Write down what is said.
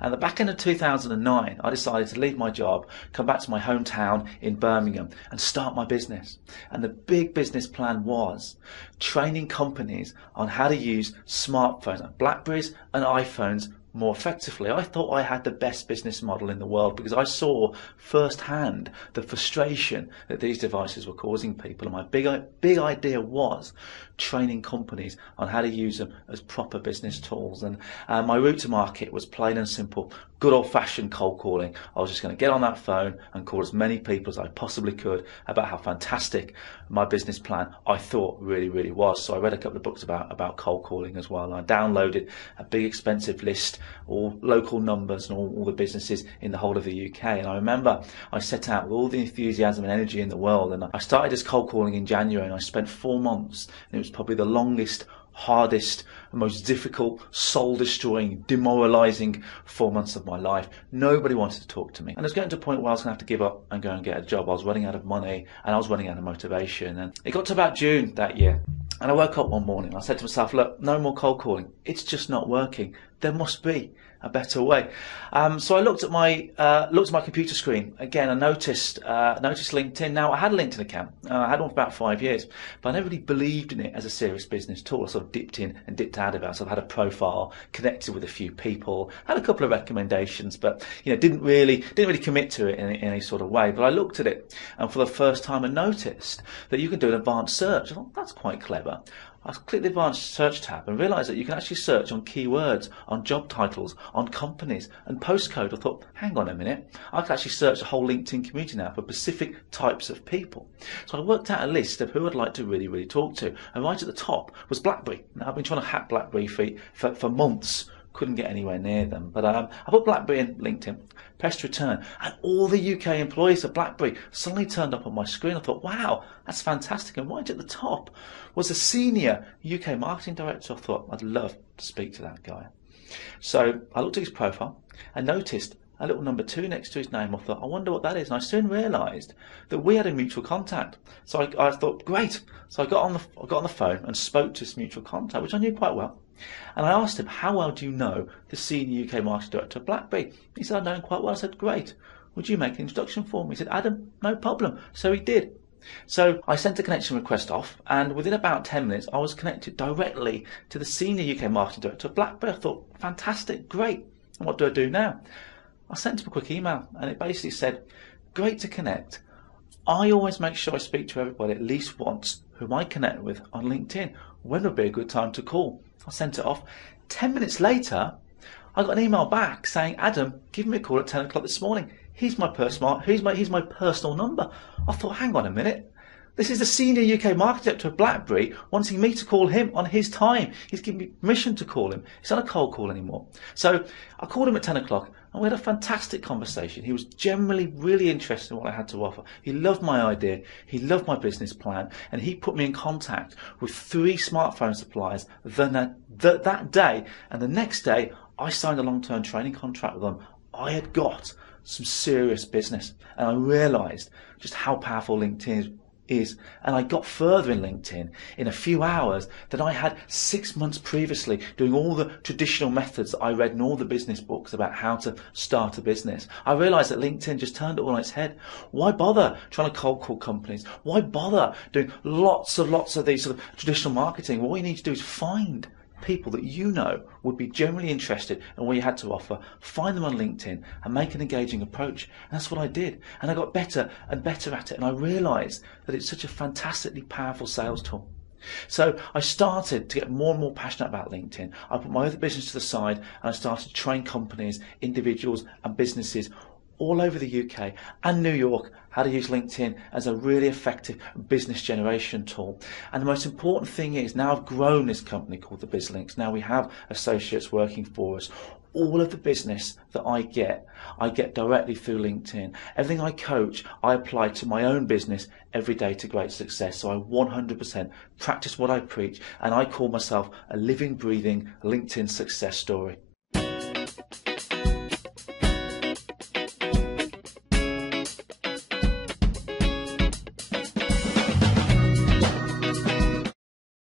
And the back end of 2009, I decided to leave my job, come back to my hometown in Birmingham and start my business. And the big business plan was training companies on how to use smartphones, like Blackberries and iPhones, more effectively. I thought I had the best business model in the world because I saw firsthand the frustration that these devices were causing people, and my big idea was training companies on how to use them as proper business tools. And my route to market was plain and simple, good old-fashioned cold calling. I was just going to get on that phone and call as many people as I possibly could about how fantastic my business plan I thought really was. So I read a couple of books about cold calling as well. I downloaded a big expensive list, all local numbers and all the businesses in the whole of the UK. And I remember I set out with all the enthusiasm and energy in the world, and I started this cold calling in January, and I spent 4 months, and it was probably the longest, hardest, most difficult, soul-destroying, demoralising 4 months of my life. Nobody wanted to talk to me. And I was getting to a point where I was going to have to give up and go and get a job. I was running out of money and I was running out of motivation. And it got to about June that year. And I woke up one morning. I said to myself, look, no more cold calling. It's just not working. There must be a better way. So I looked at my computer screen again. I noticed LinkedIn. Now I had a LinkedIn account. I had one for about 5 years, but I never really believed in it as a serious business tool. I sort of dipped in and dipped out of it. So I had a profile, connected with a few people, had a couple of recommendations, but didn't really commit to it in any sort of way. But I looked at it, and for the first time I noticed that you can do an advanced search. I thought that's quite clever. I clicked the advanced search tab and realised that you can actually search on keywords, on job titles, on companies and postcode. I thought, hang on a minute, I could actually search the whole LinkedIn community now for specific types of people. So I worked out a list of who I'd like to really talk to, and right at the top was BlackBerry. Now I've been trying to hack BlackBerry for months, couldn't get anywhere near them, but I put BlackBerry in LinkedIn, pressed return, and all the UK employees of BlackBerry suddenly turned up on my screen. I thought, wow, that's fantastic. And right at the top was a senior UK marketing director. I thought, I'd love to speak to that guy. So I looked at his profile and noticed a little number 2 next to his name. I thought, I wonder what that is. And I soon realised that we had a mutual contact. So I thought, great. So I got on the phone and spoke to this mutual contact, which I knew quite well. And I asked him, how well do you know the senior UK marketing director of BlackBerry? He said, I know him quite well. I said, great. Would you make an introduction for me? He said, Adam, no problem. So he did. So I sent a connection request off, and within about 10 minutes I was connected directly to the senior UK marketing director of BlackBerry. I thought, fantastic, great. And what do I do now? I sent him a quick email, and it basically said, great to connect. I always make sure I speak to everybody at least once whom I connect with on LinkedIn. When would be a good time to call? I sent it off. 10 minutes later, I got an email back saying, Adam, give me a call at 10 o'clock this morning. Here's my personal number. I thought, hang on a minute. This is the senior UK marketing director of BlackBerry wanting me to call him on his time. He's given me permission to call him. It's not a cold call anymore. So I called him at 10 o'clock and we had a fantastic conversation. He was generally really interested in what I had to offer. He loved my idea. He loved my business plan. And he put me in contact with 3 smartphone suppliers that day. And the next day, I signed a long-term training contract with them. I had got some serious business, and I realised just how powerful LinkedIn is. And I got further in LinkedIn in a few hours than I had 6 months previously, doing all the traditional methods that I read in all the business books about how to start a business. I realised that LinkedIn just turned it all on its head. Why bother trying to cold call companies? Why bother doing lots of these sort of traditional marketing? All you need to do is find people that you know would be generally interested in what you had to offer, find them on LinkedIn and make an engaging approach. And that's what I did. And I got better and better at it. And I realised that it's such a fantastically powerful sales tool. So I started to get more and more passionate about LinkedIn. I put my other business to the side and I started to train companies, individuals and businesses all over the UK and New York how to use LinkedIn as a really effective business generation tool. And the most important thing is, now I've grown this company called TheBizlinks. Now we have associates working for us. All of the business that I get directly through LinkedIn. Everything I coach, I apply to my own business every day to great success. So I 100% practice what I preach, and I call myself a living, breathing LinkedIn success story.